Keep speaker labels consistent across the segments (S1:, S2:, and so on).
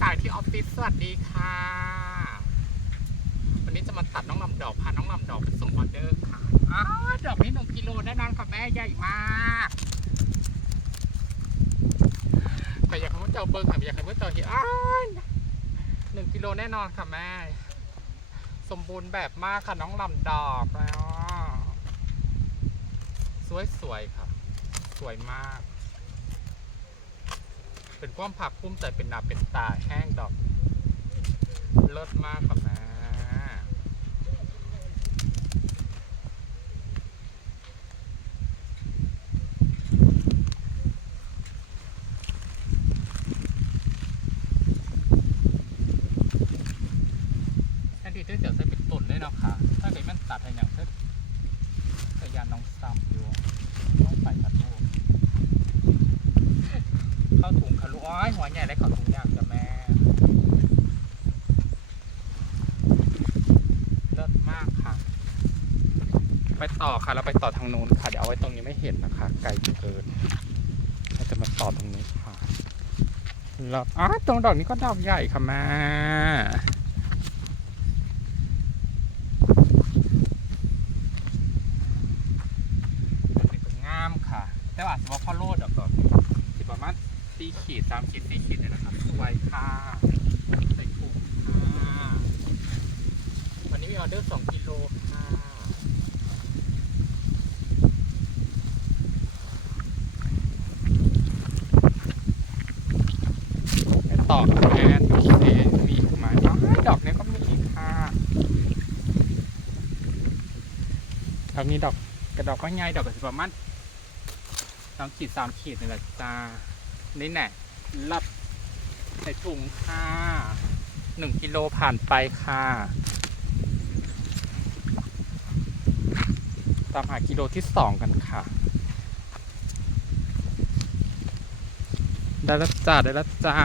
S1: สายที่ออฟฟิศสวัสดีค่ะ วันนี้จะมาตัดน้องลำดอกพาน้องลำดอกไปส่งออเดอร์ค่ะอ้าดอกนี้หนึ่งกิโลแน่นอนค่ะแม่ใหญ่มากแต่อยากให้ว่าเจ้าเบิ้งค่ะอยากให้ว่าเจ้าเห็นอ้าหนึ่งกิโลแน่นอนค่ะแม่ สมบูรณ์แบบมากค่ะน้องลำดอกแล้วสวยๆครับสวยมาก เป็นความผักพุ่มใจเป็นหนาเป็นตาแห้งดอกเลิศมากค่ะแม่แทนที่เธอจะใส่เป็นตุ่นได้เนาะค่ะ ถ้าเกิดมันตัดให้อย่างเธอพยานน้องซ้ำอยู่ต้องไปตัดโลกเข้าถุง ม้อยหัวใหญ่ได้เข้าถุงยางจ้ะแม่เลิศมากค่ะ ไปต่อค่ะเราไปต่อทางนู้นค่ะ เดี๋ยวเอาไว้ตรงนี้ไม่เห็นนะคะ ไกลเกินเราจะมาต่อตรงนี้ค่ะแล้วอ๋อตรงดอกนี้ก็ดอกใหญ่ค่ะแม่ดอกนี้ก็งามค่ะ แต่ว่าอาจจะว่าพ่อโลดดอกดอกนี้สิประมาณสี่ขีดสามขีดสี่ขีดเลยนะครับสวยค่ะใส่ถุงค่ะ วันนี้มีออเดอร์สองกิโลค่ะ ไป ต่อกแม่ดูสิมีอีกไหมอ้าดอกนี้ก็มีอีกค่ะดอกนี้ดอกกระดอกก็ง่ายดอกก็สิประมาณสองขีดสามขีดนี่แหละจ้านี่แน่รับใส่ถุงค่ะหนึ่งกิโลผ่านไปค่ะตามหากิโลที่สองกันค่ะ ได้แล้วจ้าได้แล้วจ้า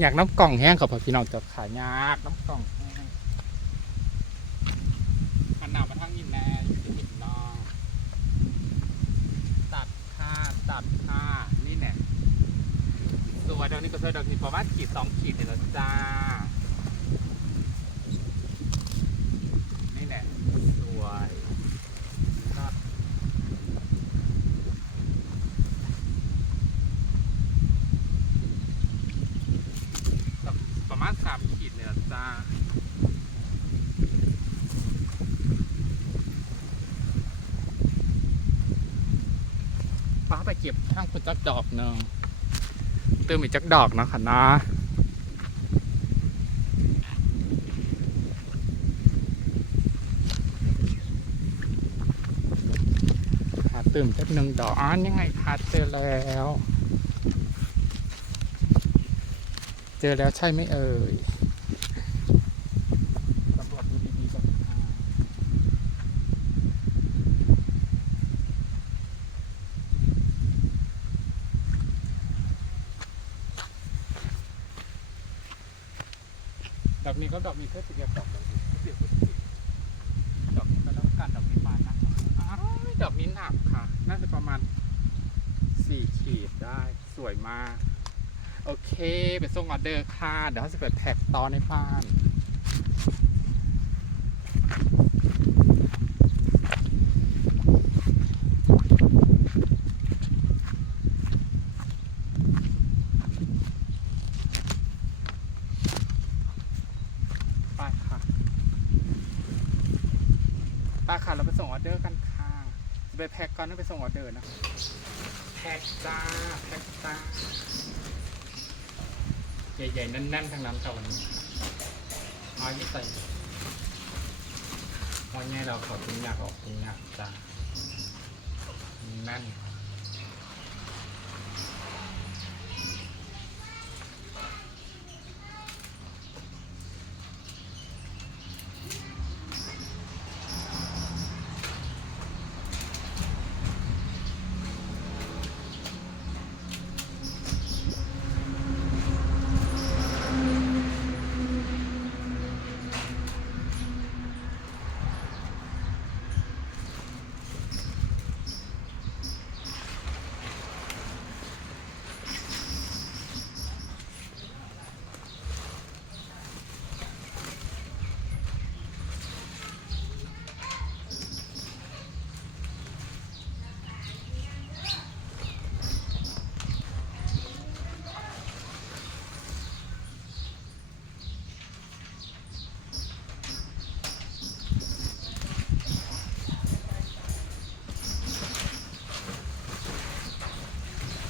S1: อยากน้ำกล่องแห้งกับพี่น้องจะขายยากน้ำกล่องแห้งมันหนาวมาทั้งยินแน่อยู่ที่หินนองตัดค่าตัดค่านี่แน่ตัวดอกนี้ก็สวยดอกนี้ประมาณขีดสองขีดเลยแล้วจ้า นี่แหละสวยรอดประมาณสามขีดเนี่ยล่ะ จ้าป้าไปเก็บข้างคุณจักดอกหนึ่งเติมอีกจักดอกนะค่ะนะหาเติมจักหนึ่งดอกอ๋อยังไงคะเจอแล้ว เจอแล้วใช่ไหมเอ่ยตำรวจดูดีๆก่อนค่ะ ดอกนี้ก็ดอกมีเพื่อสิเก็บดอกเลยเดี๋ยดอกนี้ก็ต้องการดอกนี้มานะดอกนี้หนักค่ะ น่าจะประมาณสี่ขีดได้สวยมาก โอเคเป็นส่งออเดอร์ค่ะ เดี๋ยวเขาจะเปิดแพ็กต่อในบ้าน ไปค่ะ ไปค่ะเราไปส่งออเดอร์กันค่ะไปแพ็กก่อนแล้วไปส่งออเดอร์นะแพ็กจ้าแพ็กจ้าใหญ่ๆแน่นๆทั้งนั้นค่ะวันนี้เอายี่ใส่เอาง่ายเราขอถุงยากออกถุงยากจ้าแน่น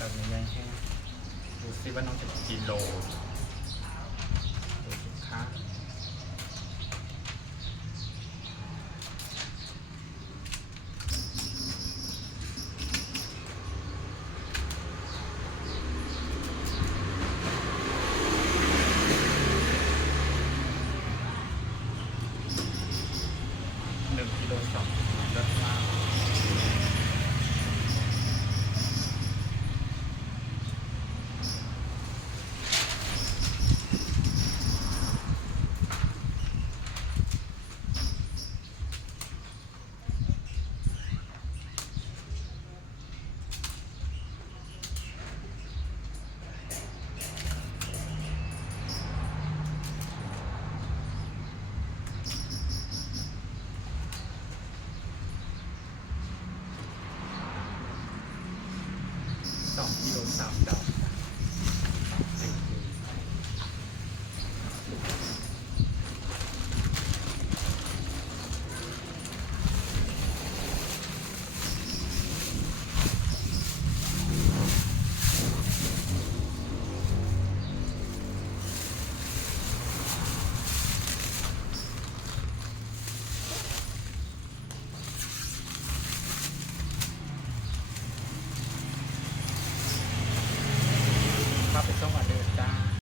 S1: ครับในง่ที่ดูซิว่าน้องจะกินโล